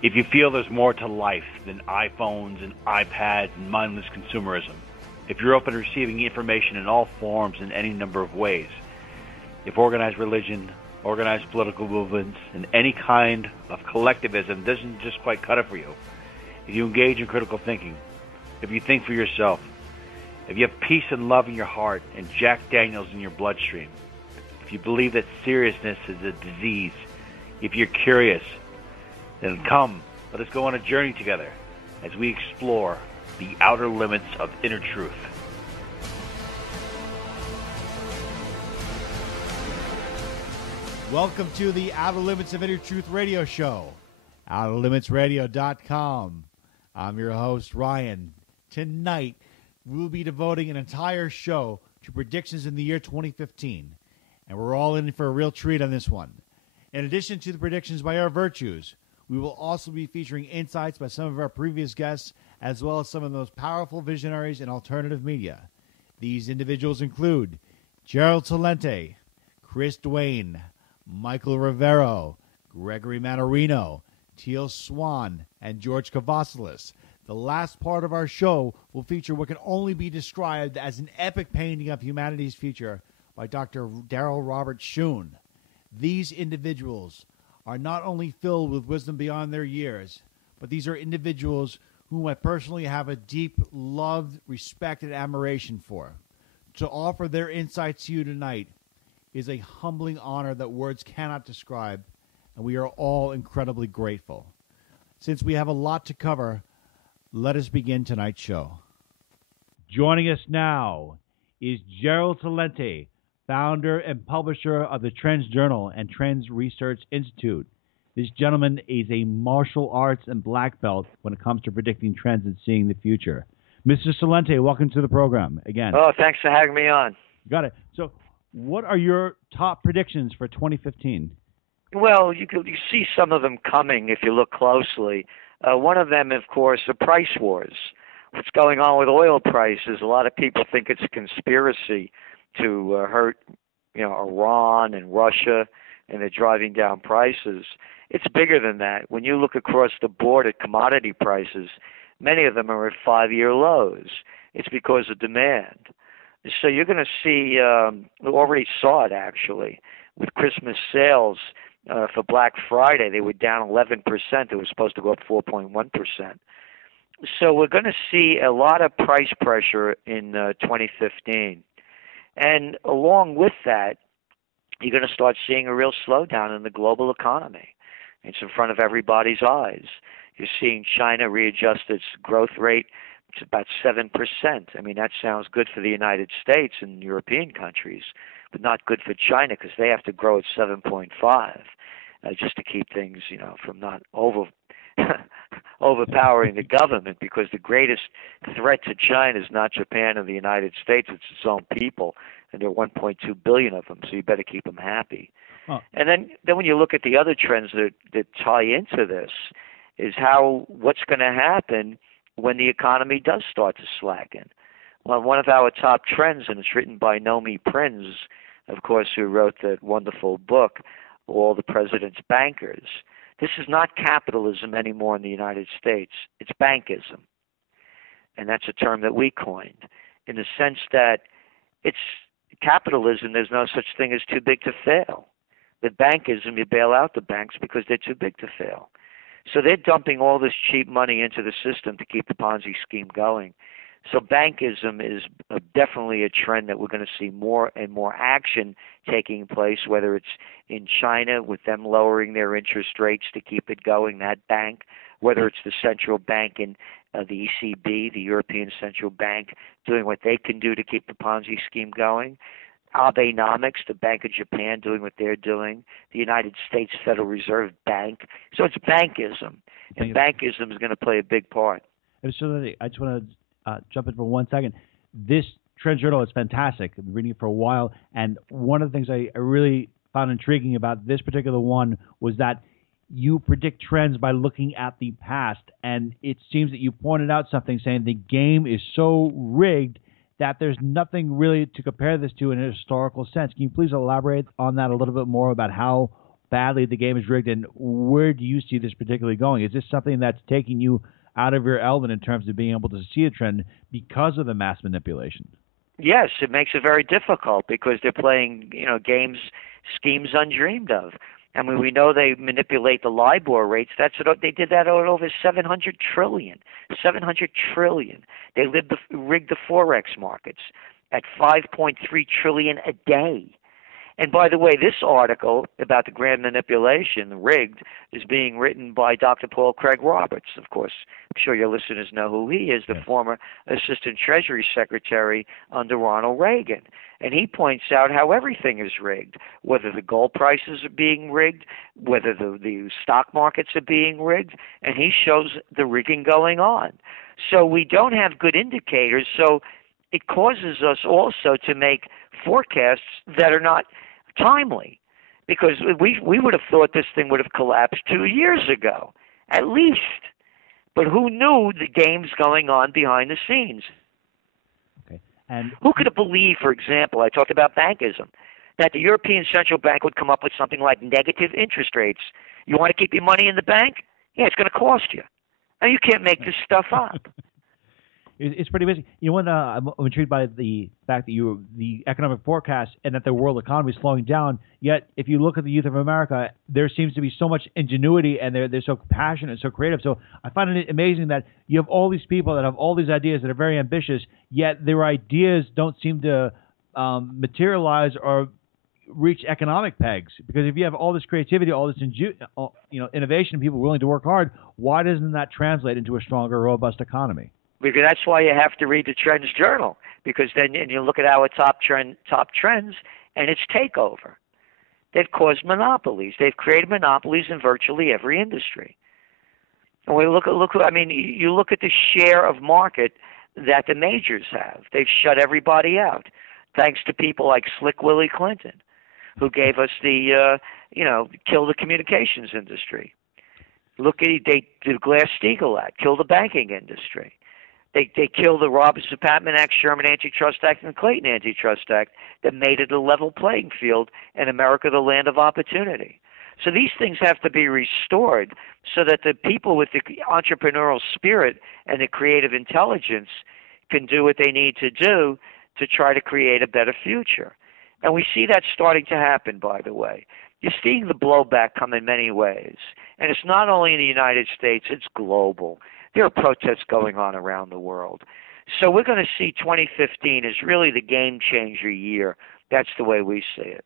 If you feel there's more to life than iPhones and iPads and mindless consumerism, if you're open to receiving information in all forms in any number of ways, if organized religion, organized political movements, and any kind of collectivism doesn't just quite cut it for you, if you engage in critical thinking, if you think for yourself, if you have peace and love in your heart and Jack Daniels in your bloodstream, if you believe that seriousness is a disease, if you're curious, then come, let us go on a journey together as we explore the outer limits of inner truth. Welcome to the Outer Limits of Inner Truth radio show, OuterLimitsRadio.com. I'm your host, Ryan. Tonight, we'll be devoting an entire show to predictions in the year 2015, and we're all in for a real treat on this one. In addition to the predictions by our virtues, we will also be featuring insights by some of our previous guests, as well as some of the most powerful visionaries in alternative media. These individuals include Gerald Celente, Chris Duane, Michael Rivero, Gregory Manarino, Teal Swan, and George Cavassalis. The last part of our show will feature what can only be described as an epic painting of humanity's future by Dr. Darrell Robert Schoon. These individuals are not only filled with wisdom beyond their years, but these are individuals whom I personally have a deep love, respect, and admiration for. To offer their insights to you tonight is a humbling honor that words cannot describe, and we are all incredibly grateful. Since we have a lot to cover, let us begin tonight's show. Joining us now is Gerald Celente, founder and publisher of the TrendsJournal and TrendsResearchInstitute. This gentleman is a martial arts and black belt when it comes to predicting trends and seeing the future. Mr. Celente, welcome to the program again. Oh, thanks for having me on. Got it. So what are your top predictions for 2015? Well, you see some of them coming if you look closely. One of them, of course, the price wars. What's going on with oil prices? A lot of people think it's a conspiracy to hurt, Iran and Russia, and they're driving down prices. It's bigger than that. When you look across the board at commodity prices, many of them are at 5-year lows. It's because of demand. So you're going to see, we already saw it actually, with Christmas sales for Black Friday. They were down 11%. It was supposed to go up 4.1%. So we're going to see a lot of price pressure in 2015. And along with that, you're going to start seeing a real slowdown in the global economy. It's in front of everybody's eyes. You're seeing China readjust its growth rate to about 7%. I mean, that sounds good for the United States and European countries, but not good for China because they have to grow at 7.5 just to keep things, from not overpowering the government, because the greatest threat to China is not Japan and the United States, it's its own people, and there are 1.2 billion of them, so you better keep them happy. Oh. And then when you look at the other trends that tie into this, is what's going to happen when the economy does start to slacken. Well, one of our top trends, and it's written by Nomi Prinz, of course, who wrote that wonderful book, All the President's Bankers. This is not capitalism anymore in the United States. It's bankism. And that's a term that we coined, in the sense that it's capitalism, there's no such thing as too big to fail. With bankism, you bail out the banks because they're too big to fail. So they're dumping all this cheap money into the system to keep the Ponzi scheme going. So bankism is definitely a trend that we're going to see more and more action taking place, whether it's in China with them lowering their interest rates to keep it going, that bank, whether it's the central bank in the ECB, the European Central Bank, doing what they can do to keep the Ponzi scheme going. Abenomics, the Bank of Japan, doing what they're doing, the United States Federal Reserve Bank. So it's bankism, and bankism is going to play a big part. So I just want to jump in for 1 second. This TrendsJournal is fantastic. I've been reading it for a while, and one of the things I really found intriguing about this particular one was that you predict trends by looking at the past, and it seems that you pointed out something saying the game is so rigged that there's nothing really to compare this to in a historical sense. Can you please elaborate on that a little bit more about how badly the game is rigged, and where do you see this particularly going? Is this something that's taking you out of your element in terms of being able to see a trend because of the mass manipulation? Yes, it makes it very difficult because they're playing, schemes undreamed of. I mean, we know they manipulate the LIBOR rates. They did that over 700 trillion. 700 trillion. They rigged the forex markets at 5.3 trillion a day. And by the way, this article about the grand manipulation, rigged, is being written by Dr. Paul Craig Roberts. Of course, I'm sure your listeners know who he is, the former Assistant Treasury Secretary under Ronald Reagan. And he points out how everything is rigged, whether the gold prices are being rigged, whether the stock markets are being rigged, and he shows the rigging going on. So we don't have good indicators, so it causes us also to make forecasts that are not timely, because we would have thought this thing would have collapsed 2 years ago, at least. But who knew the game's going on behind the scenes? Okay. And who could have believed, for example, I talked about bankism, that the European Central Bank would come up with something like negative interest rates? You want to keep your money in the bank? Yeah, it's going to cost you. Now, you can't make this stuff up. It's pretty amazing. I'm intrigued by the fact that the economic forecast and that the world economy is slowing down. Yet, if you look at the youth of America, there seems to be so much ingenuity, and they're so passionate and so creative. So I find it amazing that you have all these people that have all these ideas that are very ambitious, yet their ideas don't seem to materialize or reach economic pegs. Because if you have all this creativity, all this innovation, people willing to work hard, why doesn't that translate into a stronger, robust economy? Because that's why you have to read the TrendsJournal, because then you look at our top trends, and it's takeover. They've caused monopolies. They've created monopolies in virtually every industry. And you look at the share of market that the majors have. They've shut everybody out, thanks to people like Slick Willie Clinton, who gave us kill the communications industry. They did the Glass-Steagall Act, kill the banking industry. They killed the Robertson-Patman Act, Sherman Antitrust Act, and Clayton Antitrust Act that made it a level playing field and America the land of opportunity. So these things have to be restored so that the people with the entrepreneurial spirit and the creative intelligence can do what they need to do to try to create a better future. And we see that starting to happen, by the way. You're seeing the blowback come in many ways. And it's not only in the United States, it's global. There are protests going on around the world. So we're going to see 2015 is really the game-changer year. That's the way we see it.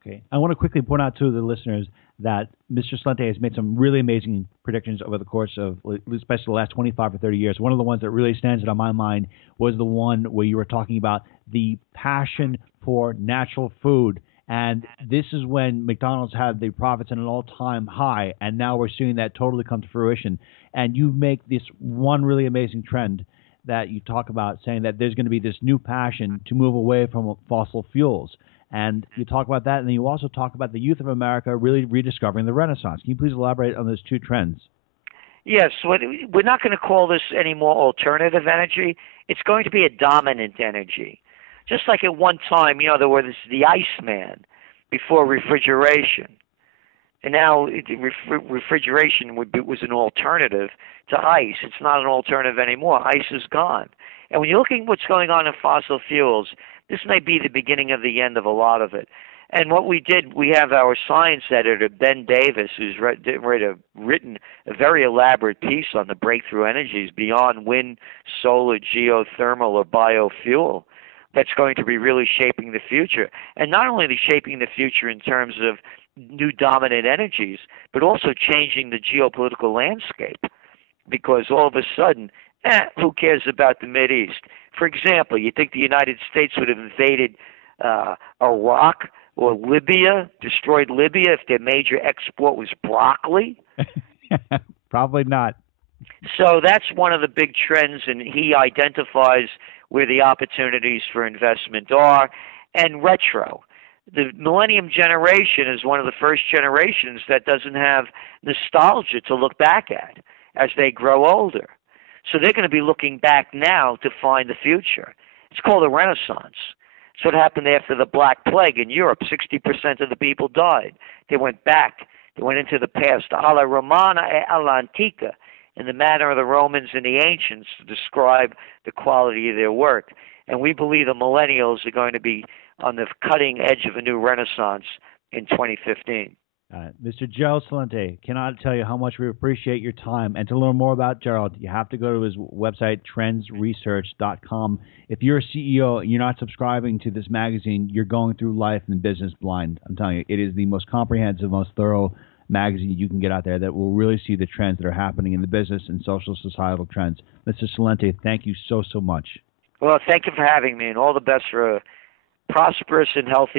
Okay. I want to quickly point out to the listeners that Mr. Celente has made some really amazing predictions over the course of, especially the last 25 or 30 years. One of the ones that really stands out on my mind was the one where you were talking about the passion for natural food. And this is when McDonald's had the profits at an all-time high, and now we're seeing that totally come to fruition. And you make this one really amazing trend that you talk about, saying that there's going to be this new passion to move away from fossil fuels. And you talk about that, and then you also talk about the youth of America really rediscovering the Renaissance. Can you please elaborate on those two trends? Yes, we're not going to call this any more alternative energy. It's going to be a dominant energy. Just like at one time, there was the Iceman before refrigeration. And now refrigeration was an alternative to ice. It's not an alternative anymore. Ice is gone. And when you're looking at what's going on in fossil fuels, this may be the beginning of the end of a lot of it. And what we did, we have our science editor, Ben Davis, who's written a very elaborate piece on the breakthrough energies beyond wind, solar, geothermal, or biofuel. That's going to be really shaping the future. And not only shaping the future in terms of new dominant energies, but also changing the geopolitical landscape. Because all of a sudden, who cares about the Mideast? For example, you think the United States would have invaded Iraq or Libya, destroyed Libya, if their major export was broccoli? Probably not. So that's one of the big trends, and he identifies where the opportunities for investment are. And retro. The millennium generation is one of the first generations that doesn't have nostalgia to look back at as they grow older. So they're going to be looking back now to find the future. It's called a renaissance. That's what happened after the Black Plague in Europe. 60% of the people died. They went back. They went into the past. Alla Romana e alla Antica, in the manner of the Romans and the ancients, to describe the quality of their work. And we believe the millennials are going to be on the cutting edge of a new renaissance in 2015. Mr. Gerald Celente, cannot tell you how much we appreciate your time. And to learn more about Gerald, you have to go to his website, TrendsResearch.com. If you're a CEO and you're not subscribing to this magazine, you're going through life and business blind. I'm telling you, it is the most comprehensive, most thorough magazine you can get out there that will really see the trends that are happening in the business and social societal trends. Mr. Celente, thank you so much. Well, thank you for having me, and all the best for a prosperous and healthy